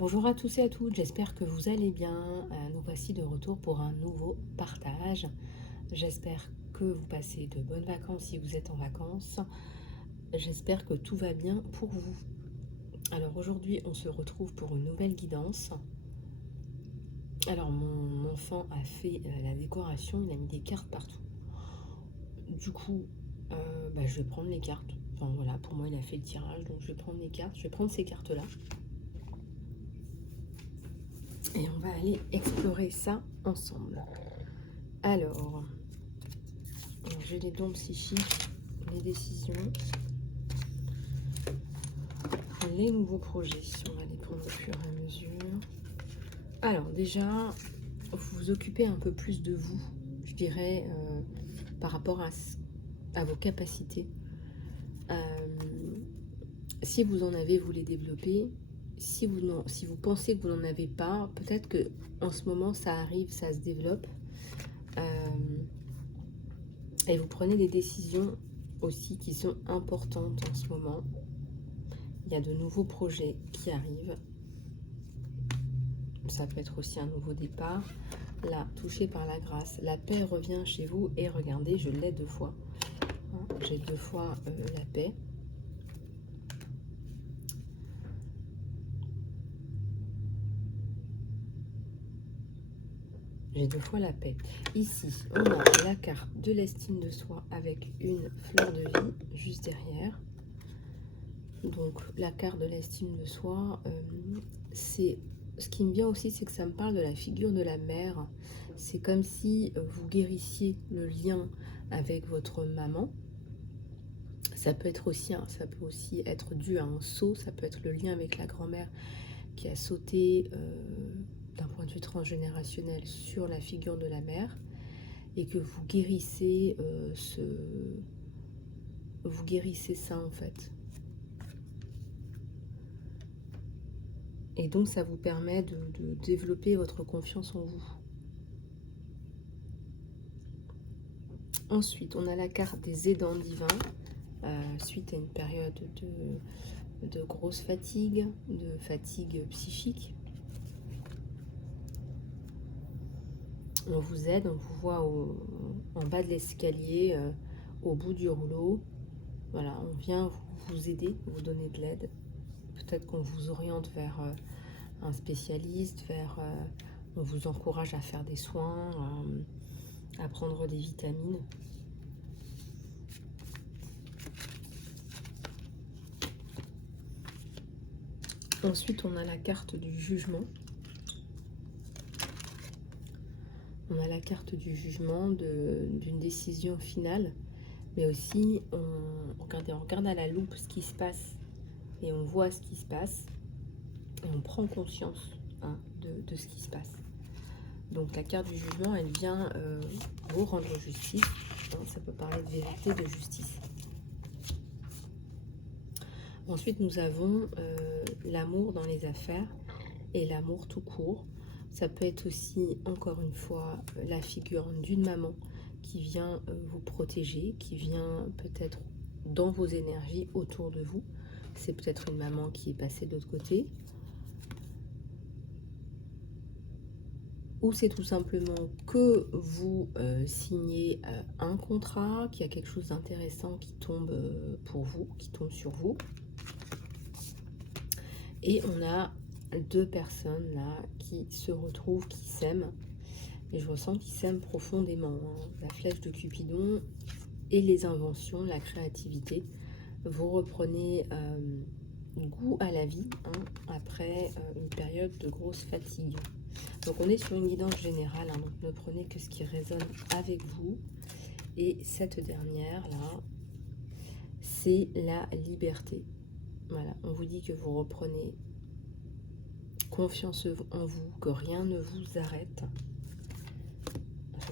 Bonjour à tous et à toutes, j'espère que vous allez bien. Nous voici de retour pour un nouveau partage. J'espère que vous passez de bonnes vacances si vous êtes en vacances. J'espère que tout va bien pour vous. Alors aujourd'hui, on se retrouve pour une nouvelle guidance. Alors mon enfant a fait la décoration, il a mis des cartes partout. Du coup, je vais prendre les cartes. Enfin voilà, pour moi il a fait le tirage, donc je vais prendre les cartes. Je vais prendre ces cartes-là. Et on va aller explorer ça ensemble. Alors, j'ai les dons psychiques, les décisions, les nouveaux projets. On va les prendre au fur et à mesure. Alors déjà, vous occupez un peu plus de vous, je dirais, par rapport à vos capacités. Si vous en avez, vous les développez. Si vous pensez que vous n'en avez pas, peut-être que en ce moment ça arrive, ça se développe. Et vous prenez des décisions aussi qui sont importantes en ce moment. Il y a de nouveaux projets qui arrivent. Ça peut être aussi un nouveau départ. Là, touché par la grâce, la paix revient chez vous. Et regardez, je l'ai 2 fois. J'ai 2 fois la paix. J'ai 2 fois la paix. Ici, on a la carte de l'estime de soi avec une fleur de vie juste derrière. Donc, la carte de l'estime de soi, c'est... Ce qui me vient aussi, c'est que ça me parle de la figure de la mère. C'est comme si vous guérissiez le lien avec votre maman. Ça peut aussi être dû à un saut. Ça peut être le lien avec la grand-mère qui a sauté d'un point de vue transgénérationnel sur la figure de la mère. Et que vous guérissez vous guérissez ça en fait. Et donc ça vous permet de développer votre confiance en vous. Ensuite, on a la carte des aidants divins, suite à une période de grosse fatigue, de fatigue psychique. On vous aide, on vous voit en bas de l'escalier, au bout du rouleau. Voilà, on vient vous aider, vous donner de l'aide. Peut-être qu'on vous oriente vers un spécialiste, on vous encourage à faire des soins, à prendre des vitamines. Ensuite, on a la carte du jugement. On a la carte du jugement, d'une décision finale. Mais aussi, on regarde à la loupe ce qui se passe. Et on voit ce qui se passe. Et on prend conscience de ce qui se passe. Donc la carte du jugement, elle vient vous rendre justice. Ça peut parler de vérité, de justice. Ensuite, nous avons l'amour dans les affaires et l'amour tout court. Ça peut être aussi, encore une fois, la figure d'une maman qui vient vous protéger, qui vient peut-être dans vos énergies autour de vous. C'est peut-être une maman qui est passée de l'autre côté. Ou c'est tout simplement que vous signez un contrat, qu'il y a quelque chose d'intéressant qui tombe pour vous, qui tombe sur vous. Et on a 2 personnes là qui se retrouvent, qui s'aiment. Et je ressens qu'ils s'aiment profondément. La flèche de Cupidon et les inventions, la créativité. Vous reprenez goût à la vie après une période de grosse fatigue. Donc on est sur une guidance générale, donc ne prenez que ce qui résonne avec vous. Et cette dernière là, c'est la liberté. Voilà, on vous dit que vous reprenez confiance en vous, que rien ne vous arrête.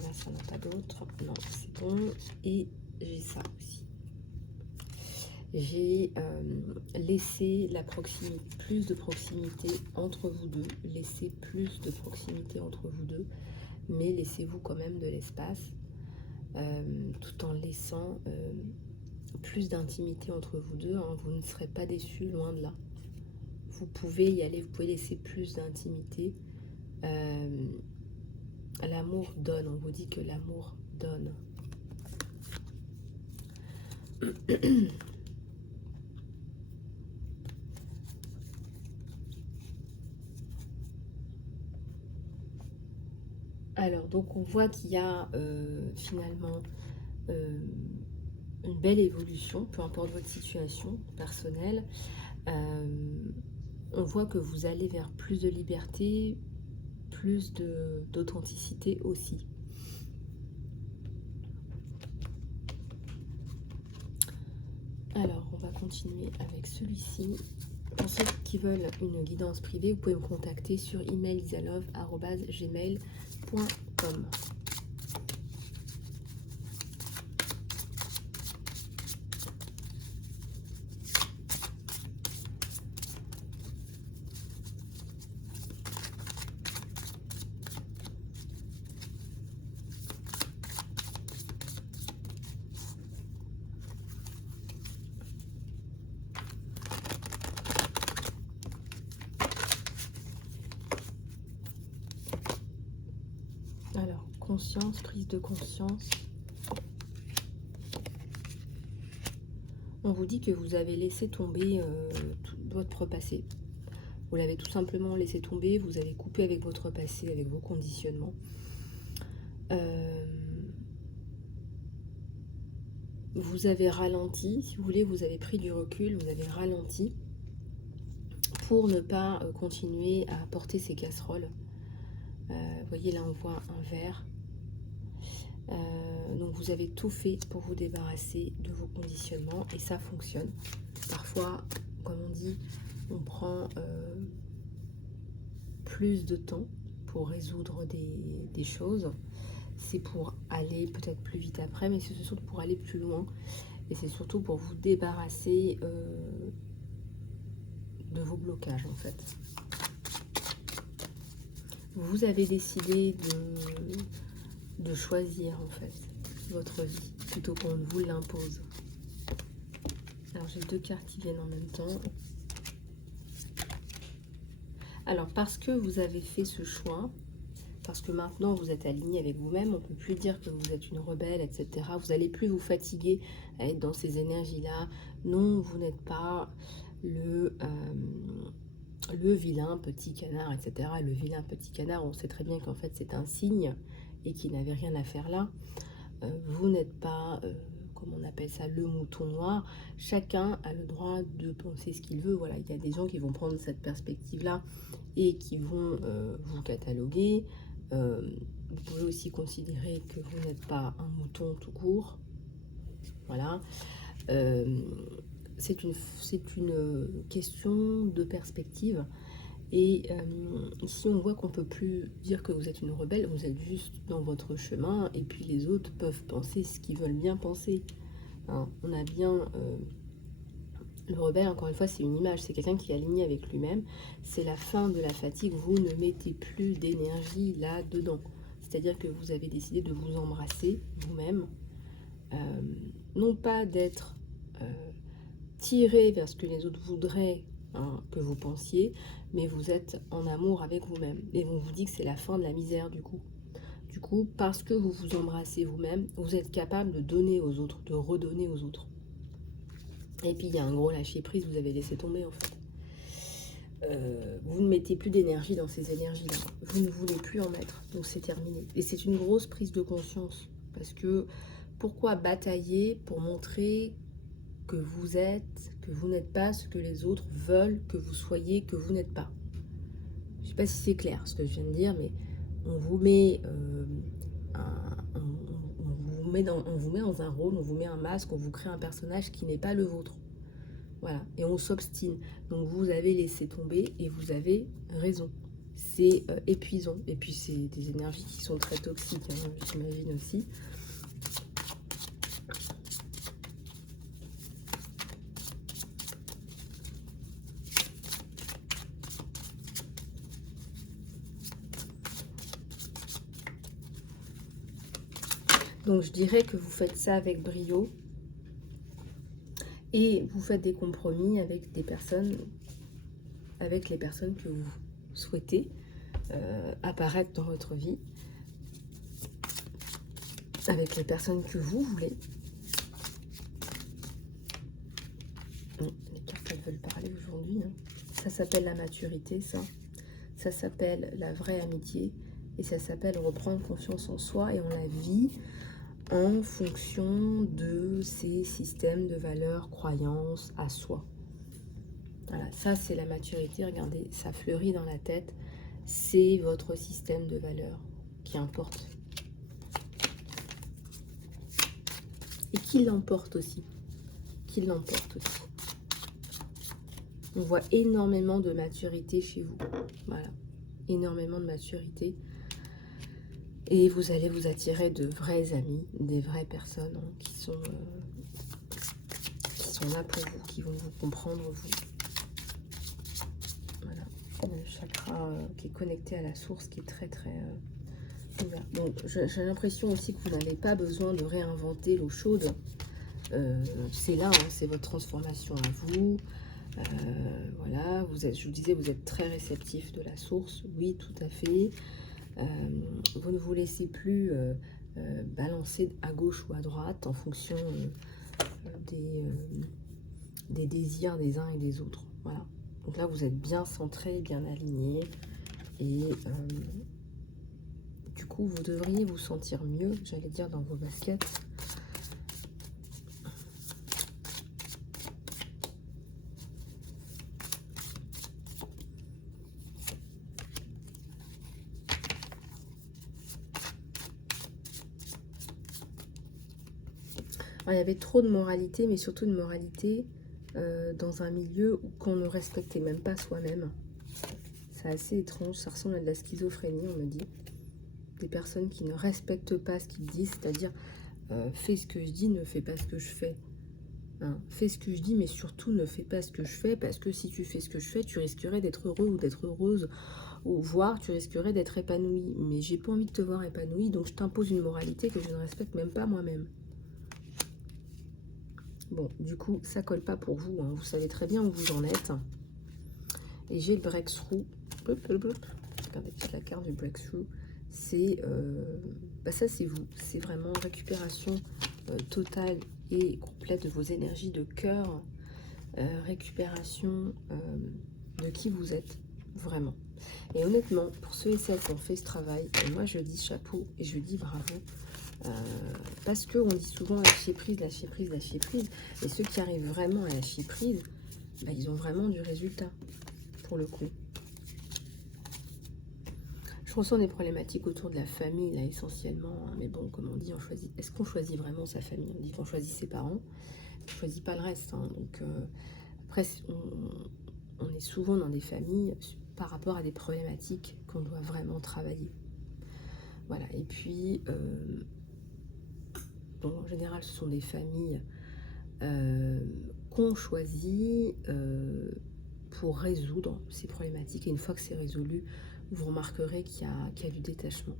Là, ça n'a pas d'autre. Non, c'est bon. Et j'ai ça aussi. J'ai laissé plus de proximité entre vous deux. Laissez plus de proximité entre vous deux. Mais laissez-vous quand même de l'espace. Tout en laissant plus d'intimité entre vous deux. Vous ne serez pas déçus, loin de là. vous pouvez y aller, vous pouvez laisser plus d'intimité. L'amour donne, on vous dit que l'amour donne. Alors, donc on voit qu'il y a finalement une belle évolution, peu importe votre situation personnelle. On voit que vous allez vers plus de liberté, plus d'authenticité aussi. Alors, on va continuer avec celui-ci. Pour ceux qui veulent une guidance privée, vous pouvez me contacter sur email isalove@gmail.com. Alors, conscience, prise de conscience. On vous dit que vous avez laissé tomber tout votre passé. Vous l'avez tout simplement laissé tomber, vous avez coupé avec votre passé, avec vos conditionnements. Vous avez ralenti, si vous voulez, vous avez pris du recul, vous avez ralenti pour ne pas continuer à porter ces casseroles. Vous voyez, là on voit un verre. Donc vous avez tout fait pour vous débarrasser de vos conditionnements et ça fonctionne. Parfois, comme on dit, on prend plus de temps pour résoudre des choses. C'est pour aller peut-être plus vite après, mais c'est surtout pour aller plus loin. Et c'est surtout pour vous débarrasser de vos blocages en fait. Vous avez décidé de choisir en fait votre vie plutôt qu'on ne vous l'impose. Alors j'ai deux cartes qui viennent en même temps. Alors parce que vous avez fait ce choix, parce que maintenant vous êtes aligné avec vous-même, on ne peut plus dire que vous êtes une rebelle, etc. Vous n'allez plus vous fatiguer à être dans ces énergies-là. Non, vous n'êtes pas le vilain petit canard, etc. Le vilain petit canard, on sait très bien qu'en fait c'est un signe et qu'il n'avait rien à faire là. Vous n'êtes pas, comment on appelle ça, le mouton noir. Chacun a le droit de penser ce qu'il veut. Voilà, il y a des gens qui vont prendre cette perspective-là et qui vont vous cataloguer. Vous pouvez aussi considérer que vous n'êtes pas un mouton tout court. Voilà. C'est une question de perspective. Et ici, on voit qu'on ne peut plus dire que vous êtes une rebelle, vous êtes juste dans votre chemin, et puis les autres peuvent penser ce qu'ils veulent bien penser. Hein, on a bien... le rebelle, encore une fois, c'est une image, c'est quelqu'un qui est aligné avec lui-même. C'est la fin de la fatigue, vous ne mettez plus d'énergie là-dedans. C'est-à-dire que vous avez décidé de vous embrasser vous-même. Non pas d'être tiré vers ce que les autres voudraient que vous pensiez, mais vous êtes en amour avec vous-même. Et on vous dit que c'est la fin de la misère du coup. Du coup, parce que vous vous embrassez vous-même, vous êtes capable de donner aux autres, de redonner aux autres. Et puis il y a un gros lâcher prise, vous avez laissé tomber en fait. Vous ne mettez plus d'énergie dans ces énergies-là. Vous ne voulez plus en mettre, donc c'est terminé. Et c'est une grosse prise de conscience. Parce que pourquoi batailler pour montrer que vous êtes, que vous n'êtes pas ce que les autres veulent que vous soyez, que vous n'êtes pas. Je ne sais pas si c'est clair ce que je viens de dire, mais on vous met, on vous met dans un rôle, on vous met un masque, on vous crée un personnage qui n'est pas le vôtre. Voilà, et on s'obstine. Donc vous avez laissé tomber et vous avez raison. C'est épuisant. Et puis c'est des énergies qui sont très toxiques, hein, j'imagine aussi. Donc je dirais que vous faites ça avec brio et vous faites des compromis avec des personnes avec les personnes que vous souhaitez apparaître dans votre vie, avec les personnes que vous voulez. Les cartes, elles veulent parler aujourd'hui. Hein. Ça s'appelle la maturité, ça. Ça s'appelle la vraie amitié. Et ça s'appelle reprendre confiance en soi. Et on la vit en fonction de ses systèmes de valeurs, croyances à soi. Voilà, ça c'est la maturité. Regardez, ça fleurit dans la tête. C'est votre système de valeurs qui importe. Et qui l'emporte aussi. Qui l'emporte aussi. On voit énormément de maturité chez vous. Voilà. Énormément de maturité. Et vous allez vous attirer de vrais amis, des vraies personnes hein, qui sont là pour vous, qui vont vous comprendre, vous. Voilà. Le chakra qui est connecté à la source, qui est très très ouvert. Donc j'ai l'impression aussi que vous n'avez pas besoin de réinventer l'eau chaude. C'est là, hein, c'est votre transformation à vous. Voilà, je vous disais, vous êtes très réceptif de la source. Oui, tout à fait. Vous ne vous laissez plus balancer à gauche ou à droite en fonction des désirs des uns et des autres. Voilà. Donc là, vous êtes bien centré, bien aligné. Et du coup, vous devriez vous sentir mieux, j'allais dire, dans vos baskets. Alors, il y avait trop de moralité, mais surtout de moralité dans un milieu qu'on ne respectait même pas soi-même. C'est assez étrange, ça ressemble à de la schizophrénie, on me dit. Des personnes qui ne respectent pas ce qu'ils disent, c'est-à-dire fais ce que je dis, ne fais pas ce que je fais. Hein, fais ce que je dis, mais surtout ne fais pas ce que je fais, parce que si tu fais ce que je fais, tu risquerais d'être heureux ou d'être heureuse, ou voire tu risquerais d'être épanoui. Mais j'ai pas envie de te voir épanoui, donc je t'impose une moralité que je ne respecte même pas moi-même. Bon, du coup, ça colle pas pour vous, hein. Vous savez très bien où vous en êtes. Et j'ai le breakthrough. Regardez la carte du breakthrough. C'est ça, c'est vous. C'est vraiment récupération totale et complète de vos énergies de cœur. Récupération de qui vous êtes vraiment. Et honnêtement, pour ceux et celles qui ont fait ce travail, moi je dis chapeau et je dis bravo. Parce qu'on dit souvent lâcher prise, lâcher prise, lâcher prise. Et ceux qui arrivent vraiment à lâcher prise, bah, ils ont vraiment du résultat, pour le coup. Je ressens des problématiques autour de la famille, là, essentiellement. Mais bon, comme on dit, on choisit. Est-ce qu'on choisit vraiment sa famille? On dit qu'on choisit ses parents, on ne choisit pas le reste. Hein. Donc, après, on est souvent dans des familles par rapport à des problématiques qu'on doit vraiment travailler. Voilà, et puis... donc, en général, ce sont des familles qu'on choisit pour résoudre ces problématiques. Et une fois que c'est résolu, vous remarquerez qu'il y a du détachement.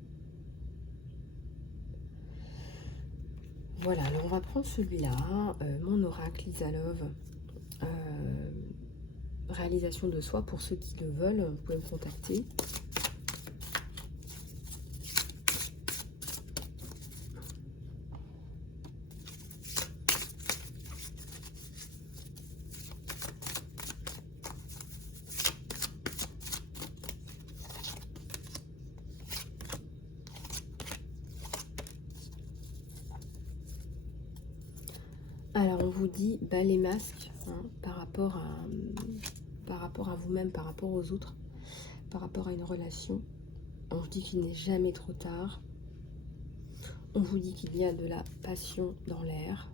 Voilà, alors on va prendre celui-là, mon oracle Lisa Love. Réalisation de soi, pour ceux qui le veulent, vous pouvez me contacter. Alors, on vous dit, bas les masques hein, par rapport à vous-même, par rapport aux autres, par rapport à une relation. On vous dit qu'il n'est jamais trop tard. On vous dit qu'il y a de la passion dans l'air.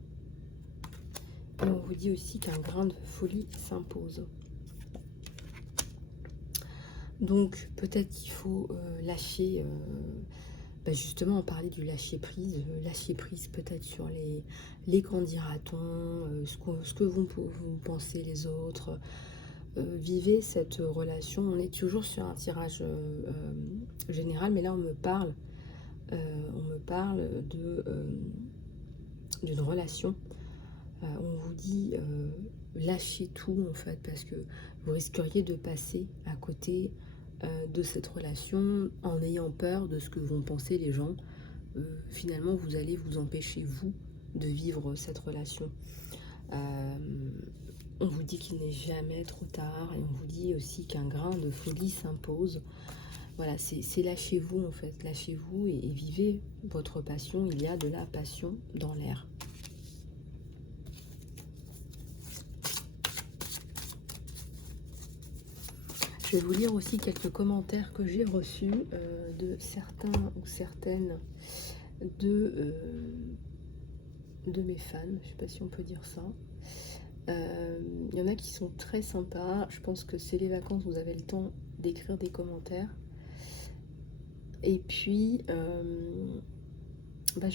Et on vous dit aussi qu'un grain de folie s'impose. Donc, peut-être qu'il faut lâcher... justement, on parlait du lâcher prise peut-être sur les qu'en dira-t-on, ce que vous pensez les autres. Vivez cette relation. On est toujours sur un tirage général, mais là on me parle d'une relation. On vous dit lâchez tout en fait, parce que vous risqueriez de passer à côté de cette relation en ayant peur de ce que vont penser les gens. Finalement, vous allez vous empêcher, vous, de vivre cette relation. On vous dit qu'il n'est jamais trop tard, et on vous dit aussi qu'un grain de folie s'impose. Voilà, c'est lâchez-vous en fait, lâchez-vous et vivez votre passion. Il y a de la passion dans l'air. Je vais vous lire aussi quelques commentaires que j'ai reçus de certains ou certaines de mes fans, je ne sais pas si on peut dire ça. Il y en a qui sont très sympas. Je pense que c'est les vacances, vous avez le temps d'écrire des commentaires. Et puis, je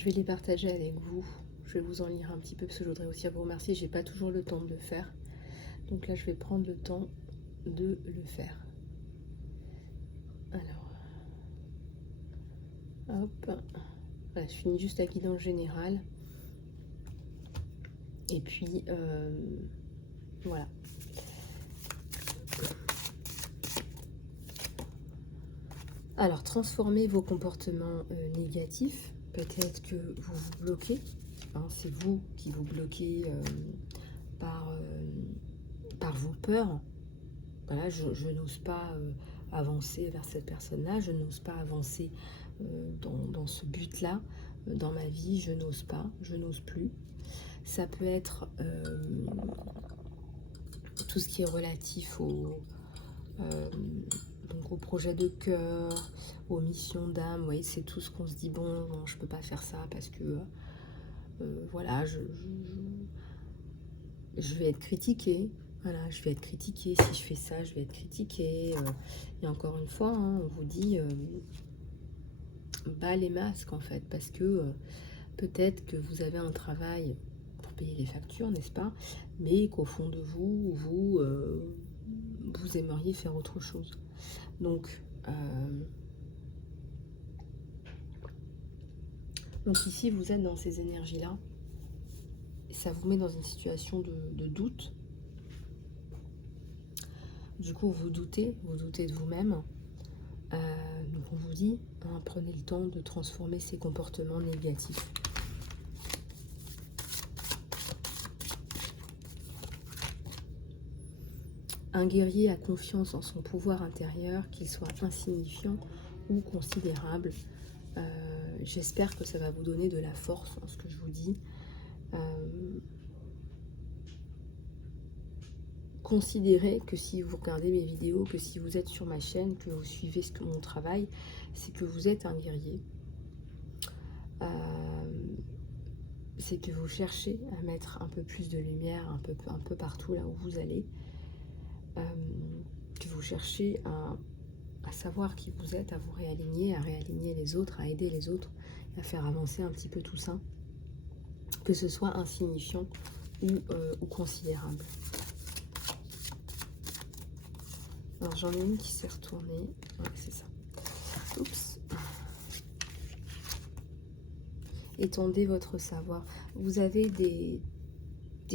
vais les partager avec vous. Je vais vous en lire un petit peu parce que je voudrais aussi vous remercier. J'ai pas toujours le temps de le faire. Donc là, je vais prendre le temps de le faire. Alors, hop. Voilà, je finis juste la guidance générale. Et puis, voilà. Alors, transformez vos comportements négatifs. Peut-être que vous vous bloquez. Hein, c'est vous qui vous bloquez par vos peurs. Voilà, je n'ose pas avancer vers cette personne-là. Je n'ose pas avancer dans ce but-là. Dans ma vie, je n'ose pas. Je n'ose plus. Ça peut être tout ce qui est relatif donc au projet de cœur, aux missions d'âme. Vous voyez, c'est tout ce qu'on se dit, bon, non, je peux pas faire ça parce que voilà, je vais être critiquée. Voilà, je vais être critiquée. Si je fais ça, je vais être critiquée. Et encore une fois, hein, on vous dit bas les masques en fait, parce que peut-être que vous avez un travail pour payer les factures, n'est-ce pas? Mais qu'au fond de vous, vous aimeriez faire autre chose. Donc ici, vous êtes dans ces énergies-là. Ça vous met dans une situation de doute. Du coup, vous doutez de vous-même. Donc on vous dit, hein, prenez le temps de transformer ces comportements négatifs. Un guerrier a confiance en son pouvoir intérieur, qu'il soit insignifiant ou considérable. J'espère que ça va vous donner de la force, hein, ce que je vous dis. Considérez que si vous regardez mes vidéos, que si vous êtes sur ma chaîne, que vous suivez mon travail, c'est que vous êtes un guerrier. C'est que vous cherchez à mettre un peu plus de lumière un peu partout là où vous allez. Que vous cherchez à savoir qui vous êtes, à vous réaligner, à réaligner les autres, à aider les autres, à faire avancer un petit peu tout ça, que ce soit insignifiant ou considérable. Alors j'en ai une qui s'est retournée, ouais, c'est ça. Oups. Étendez votre savoir. Vous avez des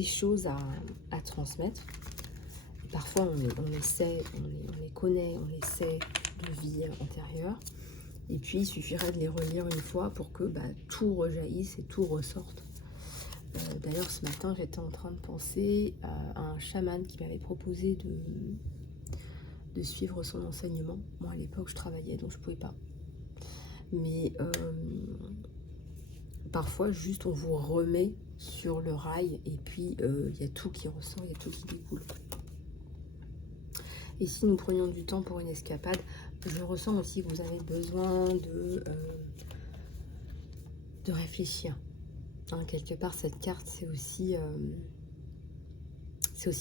choses à transmettre. Parfois on les connaît, on les sait de vie antérieure. Et puis il suffirait de les relire une fois pour que tout rejaillisse et tout ressorte. D'ailleurs ce matin j'étais en train de penser à un chaman qui m'avait proposé de suivre son enseignement. Moi à l'époque je travaillais donc je pouvais pas. Mais parfois juste on vous remet sur le rail et puis il y a tout qui ressort, il y a tout qui découle. Et si nous prenions du temps pour une escapade, je ressens aussi que vous avez besoin de réfléchir. Hein, quelque part, cette carte, c'est aussi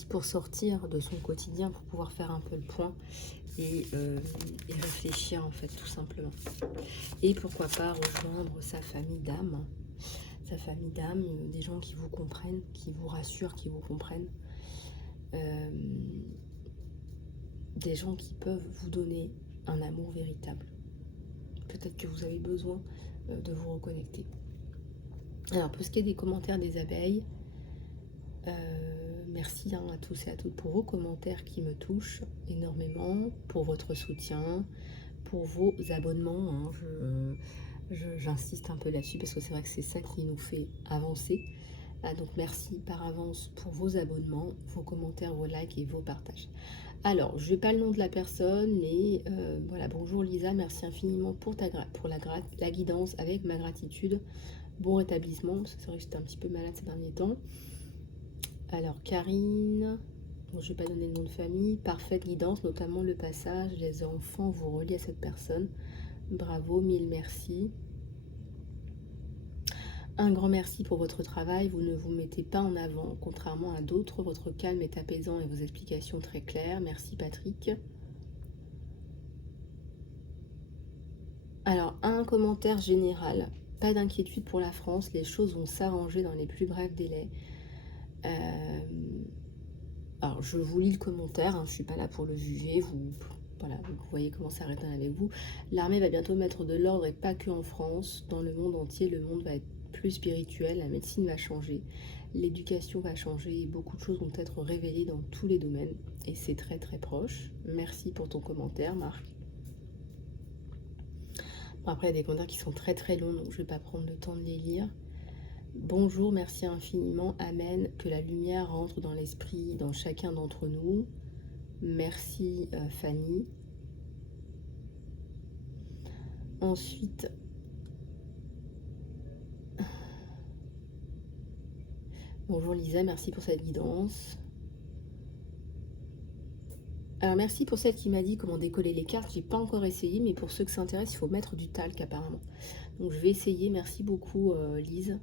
pour sortir de son quotidien, pour pouvoir faire un peu le point et réfléchir, en fait, tout simplement. Et pourquoi pas rejoindre sa famille d'âme. Sa famille d'âme, des gens qui vous comprennent, qui vous rassurent, qui vous comprennent. Des gens qui peuvent vous donner un amour véritable. Peut-être que vous avez besoin de vous reconnecter. Alors, pour ce qui est des commentaires des abeilles, Merci à tous et à toutes pour vos commentaires qui me touchent énormément, pour votre soutien, pour vos abonnements. Hein. J'insiste un peu là-dessus parce que c'est vrai que c'est ça qui nous fait avancer. Donc merci par avance pour vos abonnements, vos commentaires, vos likes et vos partages. Alors, je n'ai pas le nom de la personne, mais voilà, bonjour Lisa, merci infiniment pour la guidance, avec ma gratitude. Bon rétablissement, parce que c'est vrai que j'étais un petit peu malade ces derniers temps. Alors, Karine, bon, je ne vais pas donner le nom de famille, parfaite guidance, notamment le passage, les enfants vous relient à cette personne. Bravo, mille merci. Un grand merci pour votre travail, vous ne vous mettez pas en avant, contrairement à d'autres, votre calme est apaisant et vos explications très claires. Merci Patrick. Alors, un commentaire général, pas d'inquiétude pour la France, les choses vont s'arranger dans les plus brefs délais. Alors, je vous lis le commentaire, hein, je ne suis pas là pour le juger, voilà, vous voyez comment ça résonne avec vous. L'armée va bientôt mettre de l'ordre et pas que en France, dans le monde entier, le monde va être plus spirituel, la médecine va changer, l'éducation va changer et beaucoup de choses vont être révélées dans tous les domaines et c'est très très proche. Merci pour ton commentaire, Marc. Bon, après, il y a des commentaires qui sont très très longs, donc je ne vais pas prendre le temps de les lire. Bonjour, merci infiniment, amen, que la lumière rentre dans l'esprit, dans chacun d'entre nous. Merci Fanny. Ensuite, bonjour Lisa, merci pour cette guidance. Alors merci pour celle qui m'a dit comment décoller les cartes. J'ai pas encore essayé, mais pour ceux que ça intéresse, il faut mettre du talc apparemment. Donc je vais essayer. Merci beaucoup Lise.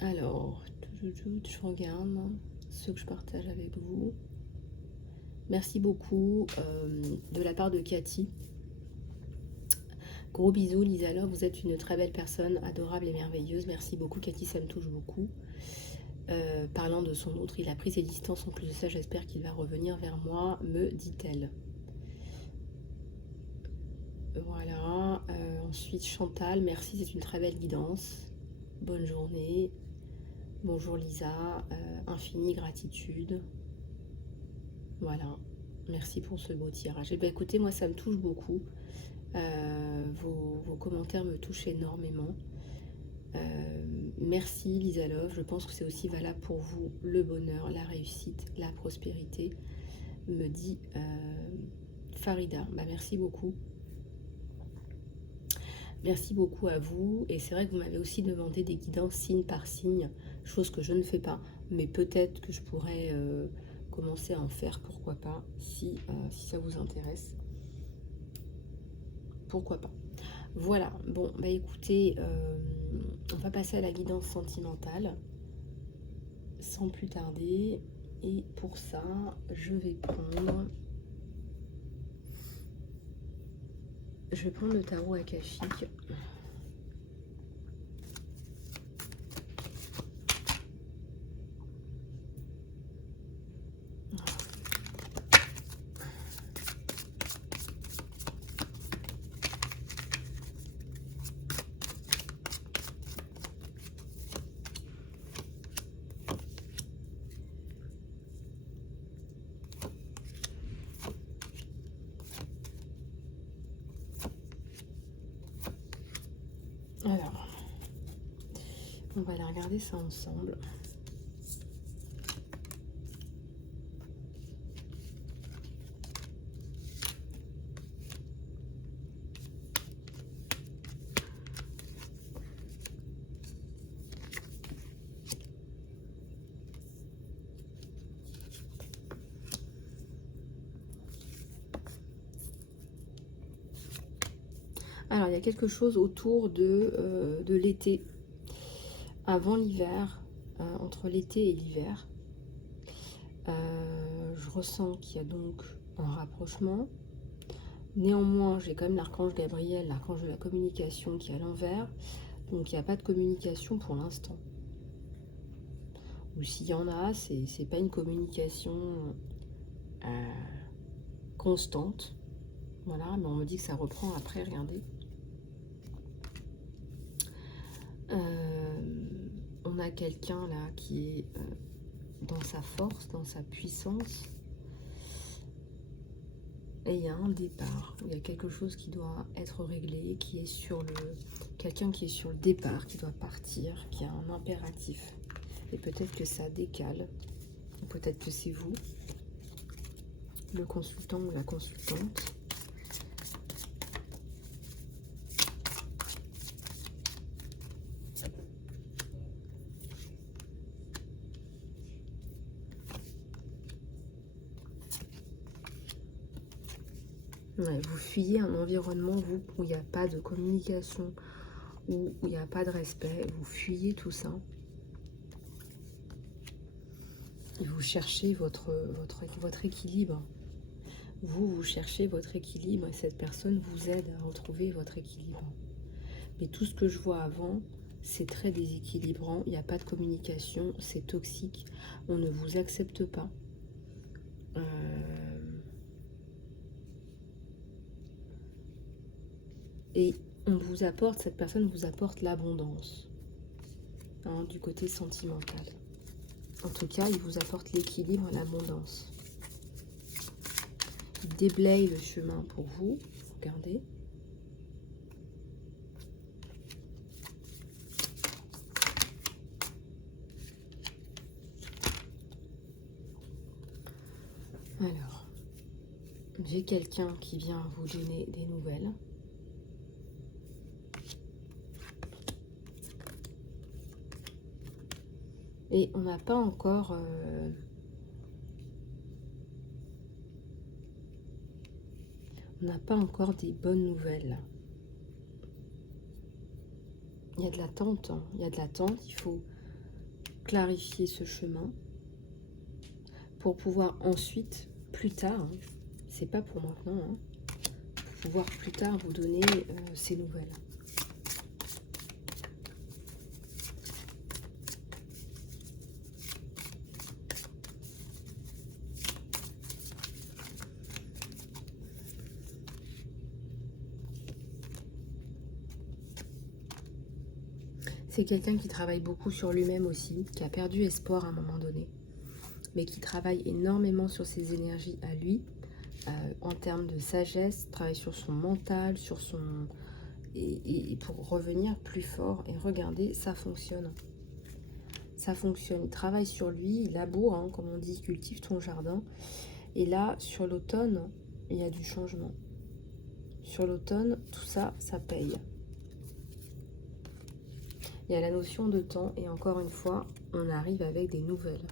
Alors, je regarde ceux que je partage avec vous. Merci beaucoup de la part de Cathy. Gros bisous Lisa Love, vous êtes une très belle personne, adorable et merveilleuse. Merci beaucoup Cathy, ça me touche beaucoup. Parlant de son autre, il a pris ses distances. En plus de ça, j'espère qu'il va revenir vers moi, me dit-elle. Voilà. Ensuite, Chantal, merci, c'est une très belle guidance. Bonne journée. Bonjour Lisa, infinie gratitude. Voilà. Merci pour ce beau tirage. Et bien écoutez, moi ça me touche beaucoup. Vos commentaires me touchent énormément. Merci Lisa Love, je pense que c'est aussi valable pour vous, le bonheur, la réussite, la prospérité, me dit Farida. Bah, merci beaucoup. Merci beaucoup à vous, et c'est vrai que vous m'avez aussi demandé des guidances signe par signe, chose que je ne fais pas, mais peut-être que je pourrais commencer à en faire, pourquoi pas, si ça vous intéresse. Pourquoi pas. Voilà, bon, bah écoutez, on va passer à la guidance sentimentale, sans plus tarder, et pour ça, je vais prendre le tarot akashique. Alors, on va aller regarder ça ensemble. Alors, il y a quelque chose autour de l'été, avant l'hiver, entre l'été et l'hiver. Je ressens qu'il y a donc un rapprochement. Néanmoins, j'ai quand même l'archange Gabriel, l'archange de la communication qui est à l'envers. Donc, il n'y a pas de communication pour l'instant. Ou s'il y en a, c'est pas une communication constante. Voilà, mais on me dit que ça reprend après, regardez. on a quelqu'un là qui est dans sa force, dans sa puissance. Et il y a un départ, il y a quelque chose qui doit être réglé, qui est sur le... Quelqu'un qui est sur le départ, qui doit partir, qui a un impératif. Et peut-être que ça décale, ou peut-être que c'est vous, le consultant ou la consultante. Ouais, vous fuyez un environnement, vous, où il n'y a pas de communication, où il n'y a pas de respect, vous fuyez tout ça. Et vous cherchez votre équilibre. Vous cherchez votre équilibre et cette personne vous aide à retrouver votre équilibre. Mais tout ce que je vois avant, c'est très déséquilibrant, il n'y a pas de communication, c'est toxique, on ne vous accepte pas. Et on vous apporte, cette personne vous apporte l'abondance, hein, du côté sentimental. En tout cas, il vous apporte l'équilibre, l'abondance. Il déblaye le chemin pour vous, regardez. Alors, j'ai quelqu'un qui vient vous donner des nouvelles. Et on n'a pas encore... on n'a pas encore des bonnes nouvelles. Il y a de l'attente, hein. Il y a de l'attente, il faut clarifier ce chemin pour pouvoir ensuite, plus tard, hein, c'est pas pour maintenant, hein, pour pouvoir plus tard vous donner ces nouvelles. C'est quelqu'un qui travaille beaucoup sur lui-même aussi, qui a perdu espoir à un moment donné, mais qui travaille énormément sur ses énergies à lui, en termes de sagesse, travaille sur son mental, sur son... Et pour revenir plus fort. Et regardez, ça fonctionne. Ça fonctionne. Il travaille sur lui, il laboure, hein, comme on dit, cultive ton jardin. Et là, sur l'automne, il y a du changement. Sur l'automne, tout ça, ça paye. Il y a la notion de temps et encore une fois, on arrive avec des nouvelles.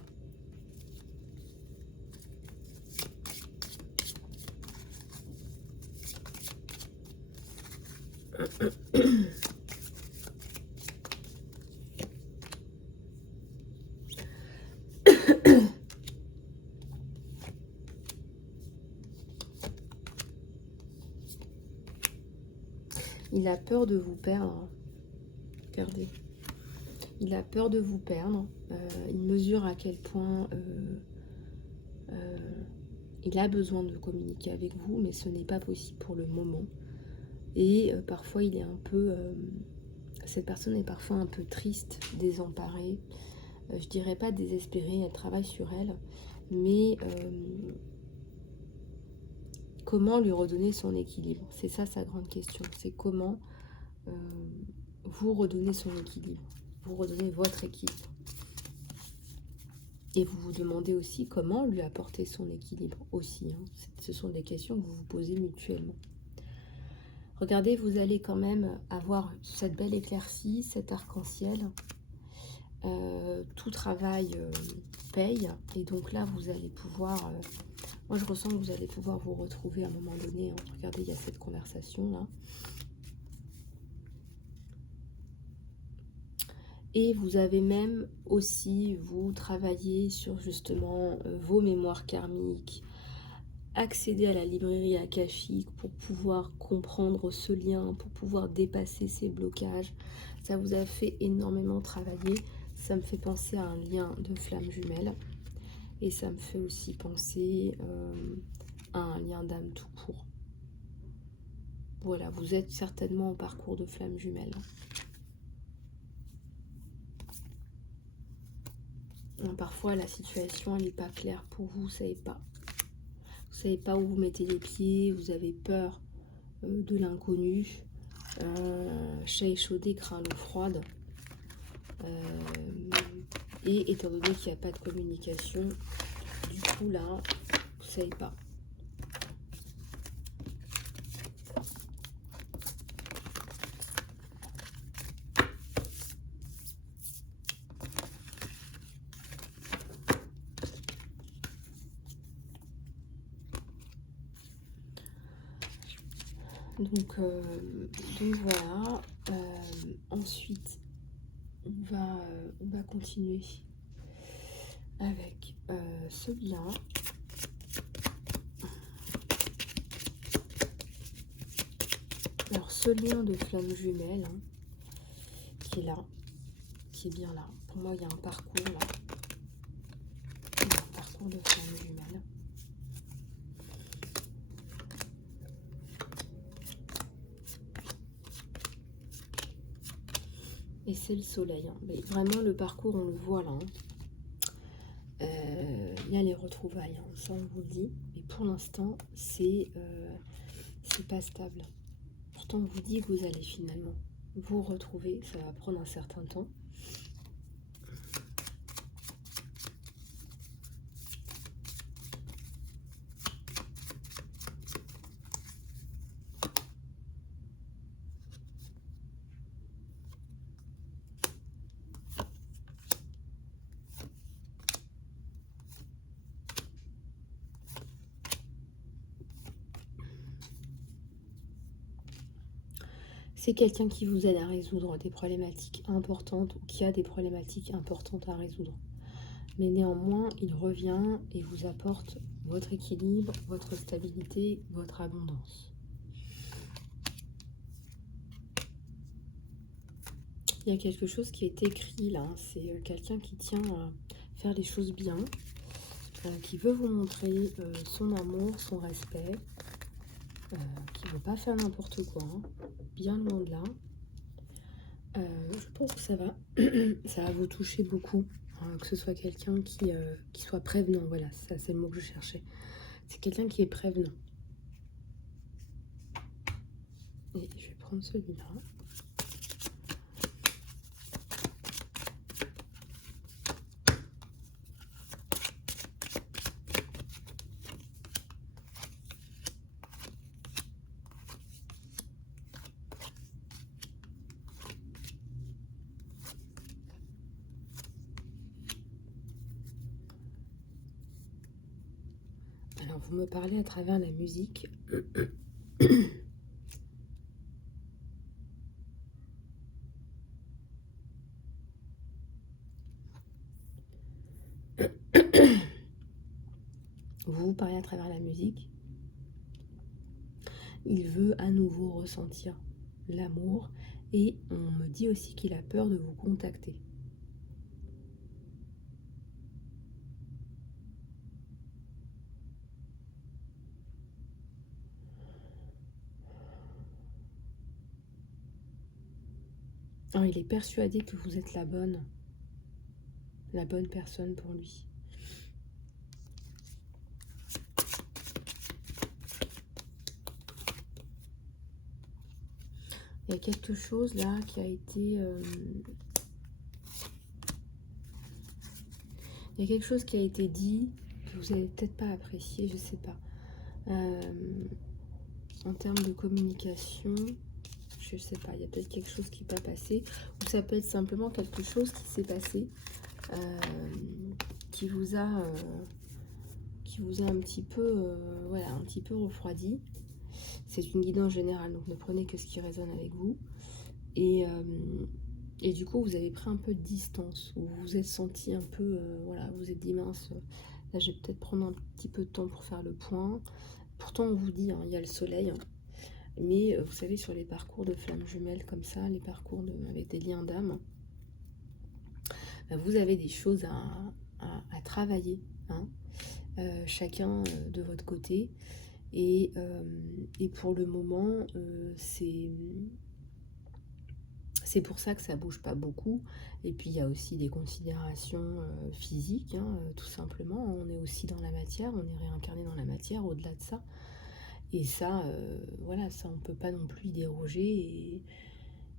Il a peur de vous perdre. Regardez. Il a peur de vous perdre. Il mesure à quel point il a besoin de communiquer avec vous, mais ce n'est pas possible pour le moment. Et parfois, il est un peu... cette personne est parfois un peu triste, désemparée. Je dirais pas désespérée, elle travaille sur elle. Mais comment lui redonner son équilibre? C'est ça sa grande question. C'est comment vous redonner son équilibre. Vous redonnez votre équilibre. Et vous vous demandez aussi comment lui apporter son équilibre aussi. Hein. Ce sont des questions que vous vous posez mutuellement. Regardez, vous allez quand même avoir cette belle éclaircie, cet arc-en-ciel. Tout travail paye. Et donc là, vous allez pouvoir... moi, je ressens que vous allez pouvoir vous retrouver à un moment donné. Hein. Regardez, il y a cette conversation-là. Et vous avez même aussi, vous, travaillé sur justement vos mémoires karmiques, accéder à la librairie akashique pour pouvoir comprendre ce lien, pour pouvoir dépasser ces blocages. Ça vous a fait énormément travailler. Ça me fait penser à un lien de flamme jumelle. Et ça me fait aussi penser à un lien d'âme tout court. Voilà, vous êtes certainement en parcours de flamme jumelle. Parfois, la situation, elle n'est pas claire pour vous, vous ne savez pas. Vous savez pas où vous mettez les pieds, vous avez peur de l'inconnu. Chat échaudé craint l'eau froide. Et étant donné qu'il n'y a pas de communication, du coup là, vous ne savez pas. Donc voilà. Ensuite, on va continuer avec celui-là. Alors ce lien de flamme jumelle, hein, qui est là, qui est bien là. Pour moi, il y a un parcours là. Il y a un parcours de flamme jumelle. Et c'est le soleil. Hein. Mais vraiment, le parcours, on le voit là. Hein. Il y a les retrouvailles, hein, ça on vous le dit. Mais pour l'instant, c'est pas stable. Pourtant, on vous dit que vous allez finalement vous retrouver. Ça va prendre un certain temps. C'est quelqu'un qui vous aide à résoudre des problématiques importantes ou qui a des problématiques importantes à résoudre. Mais néanmoins, il revient et vous apporte votre équilibre, votre stabilité, votre abondance. Il y a quelque chose qui est écrit là. C'est quelqu'un qui tient à faire les choses bien, qui veut vous montrer son amour, son respect, qui ne veut pas faire n'importe quoi, hein, bien loin de là. Je pense que ça va, ça va vous toucher beaucoup, hein, que ce soit quelqu'un qui soit prévenant, voilà, ça c'est le mot que je cherchais. C'est quelqu'un qui est prévenant. Et je vais prendre celui-là. Alors, vous me parlez à travers la musique. Vous parlez à travers la musique. Il veut à nouveau ressentir l'amour et on me dit aussi qu'il a peur de vous contacter. Alors, il est persuadé que vous êtes la bonne personne pour lui. Il y a quelque chose là qui a été... il y a quelque chose qui a été dit que vous n'avez peut-être pas apprécié, je sais pas. En termes de communication, je sais pas, il y a peut-être quelque chose qui n'est pas passé. Ou ça peut être simplement quelque chose qui s'est passé, qui vous a un petit peu, voilà, un petit peu refroidi. C'est une guidance générale, donc ne prenez que ce qui résonne avec vous. Et du coup, vous avez pris un peu de distance, ou vous vous êtes senti un peu, voilà, vous êtes dit mince, là je vais peut-être prendre un petit peu de temps pour faire le point. Pourtant, on vous dit, hein, il y a le soleil, hein, mais vous savez, sur les parcours de flammes jumelles comme ça, les parcours avec des liens d'âme, vous avez des choses à travailler, hein, chacun de votre côté. Et pour le moment, c'est C'est pour ça que ça bouge pas beaucoup. Et puis il y a aussi des considérations physiques, hein, tout simplement. On est aussi dans la matière, on est réincarné dans la matière au-delà de ça. Et ça, voilà, ça on peut pas non plus y déroger.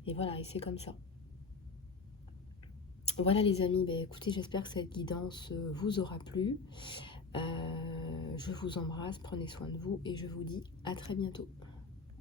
Et voilà, et c'est comme ça. Voilà les amis, bah, écoutez, j'espère que cette guidance vous aura plu. Je vous embrasse, prenez soin de vous et je vous dis à très bientôt.